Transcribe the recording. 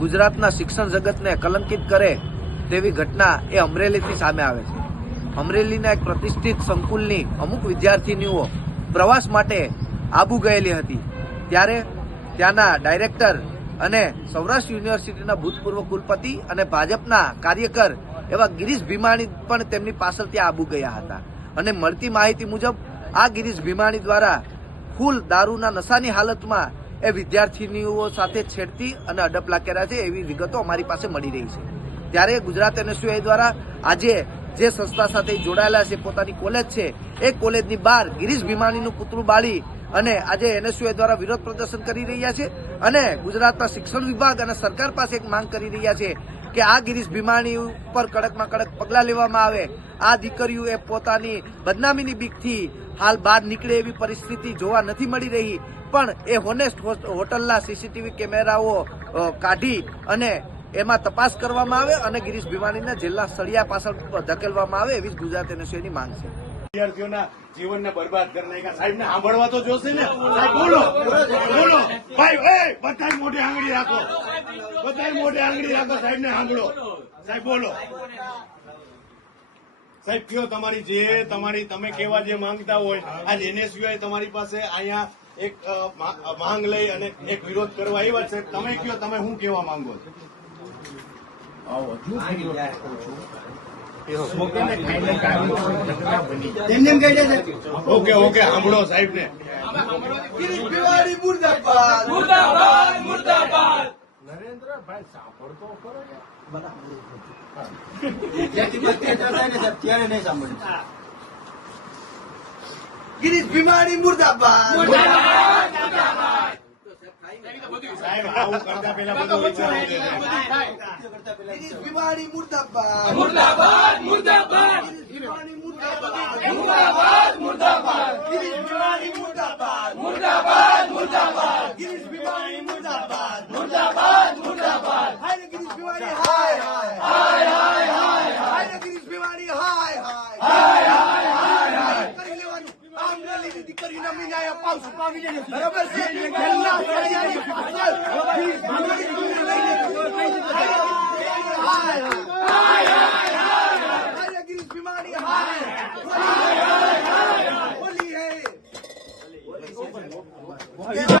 ગુજરાતના શિક્ષણ જગતને કલંકિત કરે તેવી ઘટના એ અમરેલીથી સામે આવે છે। અમરેલીના એક પ્રતિષ્ઠિત સંકુલની અમુક વિદ્યાર્થીનીઓ પ્રવાસ માટે આબુ ગયેલી હતી, ત્યારે ત્યાંના ડાયરેક્ટર અને સૌરાષ્ટ્ર યુનિવર્સિટીના ભૂતપૂર્વ કુલપતિ અને ભાજપના કાર્યકર એવા ગિરીશ ભીમાણી પણ તેમની પાછળ ત્યાં આબુ ગયા હતા અને મળતી માહિતી મુજબ આ ગિરીશ ભીમાણી દ્વારા ફૂલ દારૂના નશાની હાલતમાં એ વિદ્યાર્થીનીઓ સાથે છેડતી અને અડપલા કર્યા છે એવી વિગતો અમારી પાસે મળી રહી છે। ત્યારે ગુજરાત એનએસયુઆઈ દ્વારા આજે જે સંસ્થા સાથે જોડાયેલા છે, પોતાની કોલેજ છે, એ કોલેજની બહાર ગિરીશ ભીમાણીનું પુતળું બાળી અને આજે એનએસયુઆઈ દ્વારા વિરોધ પ્રદર્શન કરી રહ્યા છે અને ગુજરાતના શિક્ષણ વિભાગ અને સરકાર પાસે એક માંગ કરી રહ્યા છે કે આ ગિરીશ ભીમાણી ઉપર કડકમાં કડક પગલાં લેવામાં આવે। આ દીકરીઓ એ પોતાની બદનામીની બીકથી હાલ બહાર નીકળે એવી પરિસ્થિતિ જોવા નથી મળી રહી, પણ એ હોનેસ્ટ હોટલના સીસીટીવી કેમેરાઓ કાઢી અને એમાં તપાસ કરવામાં આવે અને ગિરીશ ભીમાણીને જેલના સળિયા પાછળ ધકેલવામાં આવે એવી ગુજરાત એનએસયુઆઈની માંગ છે। વિદ્યાર્થીઓના જીવનને બરબાદ કરી નાખ્યા। સાહેબને સાંભળવા તો જોશે ને। સાહેબ બોલો બોલો ભાઈ, બધા મોઢે આંગળી રાખો, બધા મોઢે આંગળી રાખો, સાહેબને સાંભળો। સાહેબ બોલો, સાહેબ કયો તમારી જે તમે કેવા જે માંગતા હોય, આજ એનએસયુઆઈ તમારી પાસે અહીંયા એક માંગ લઈ અને એક વિરોધ કરવા આવ્યા છે, તમે કયો તમે શું કેવા માંગો છો? ઓકે ઓકે, સાંભળો સાહેબ ને। ગિરીશ ભીમાણી મુર્દાબાદ, મુર્દાબાદ, મુર્દાબાદ। નરેન્દ્રભાઈ સાંભળતો ખરો ને? ગિરીશ ભીમાણી મુર્દાબાદ, મુર્દાબાદ, મુર્દાબાદ। સાહેબ આવું કરતા પેલા બધું વિચારવું છે। ગિરીશ ભીમાણી મુર્દાબાદ, મુર્દાબાદ, મુર્દાબાદ, ગિરીશ ભીમાણી મુર્દાબાદ, મુર્દાબાદ, મુર્દાબાદ, ગિરીશ ભીમાણી મુર્દાબાદ, મુર્દાબાદ, મુર્દાબાદ, ગિરીશ ભીમાણી મુર્દાબાદ, મુર્દાબાદ, મુર્દાબાદ, હાય ગિરીશ ભીમાણી, હાય હાય હાય હાય હાય હાય ગિરીશ ભીમાણી, હાય હાય હાય હાય હાય કરી લેવાનું। આ અમરેલીની દીકરીના મીનાએ પાવશું પાવી લેજો, બરાબર છે? જેલના સળિયાની